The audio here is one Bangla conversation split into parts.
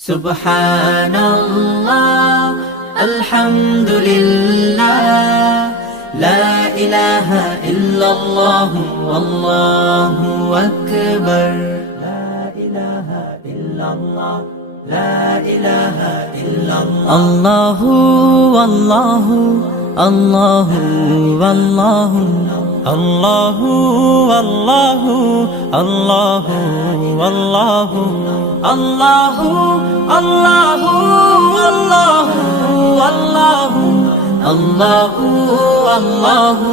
সুবহানাল্লাহ আলহামদুলিল্লাহ লা ইলাহা ইল্লাল্লাহ ওয়াল্লাহু আকবার লা ইলাহা ইল্লাল্লাহ লা ইলাহা ইল্লাল্লাহ আল্লাহু আল্লাহু আল্লাহু আল্লাহু আল্লাহু আল্লাহু আল্লাহু আল্লাহু আল্লাহু আল্লাহু আল্লাহু আল্লাহু আল্লাহু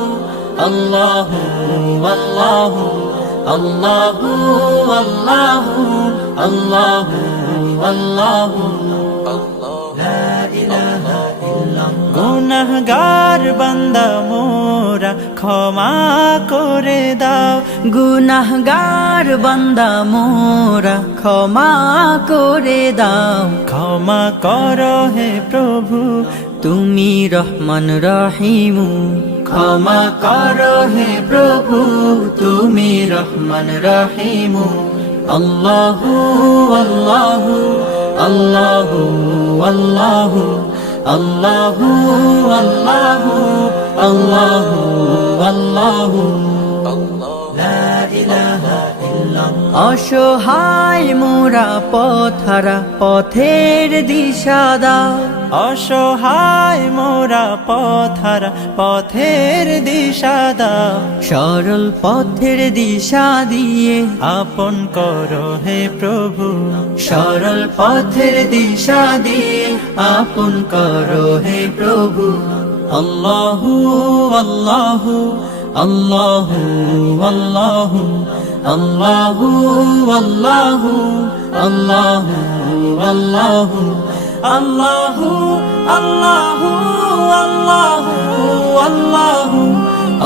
আল্লাহু আল্লাহু আল্লাহু আল্লাহু আল্লাহু আল্লাহু লা ইলাহা ইল্লাল্লাহ গুনাহগার বান্দা মোরা ক্ষমা করে দাও গুনাহগার বান্দা মোরা ক্ষমা করে দাও ক্ষমা করো হে প্রভু তুমি রহমান রহিম ক্ষমা করো হে প্রভু তুমি রহমান রহিম আল্লাহু আল্লাহু আল্লাহু আল্লাহু আল্লাহু আল্লাহু আল্লাহু আল্লাহু লা ইলাহা ইল্লাল্লাহ অসহায় মোরা পথহারা পথের দিশা দাও অসহায় মোরা পথহারা পথের দিশা দাও সরল পথের দিশা দিয়ে আপন করো হে প্রভু সরল পথের দিশা দিয়ে আপন করো হে প্রভু আল্লাহু আল্লাহু আল্লাহু আল্লাহু আল্লাহু আল্লাহু আল্লাহু আল্লাহু আল্লাহু আল্লাহু আল্লাহু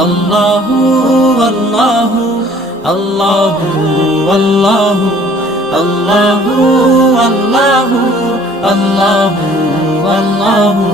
আল্লাহু আল্লাহু আল্লাহু আল্লাহু আল্লাহু আল্লাহু আল্লাহু আল্লাহু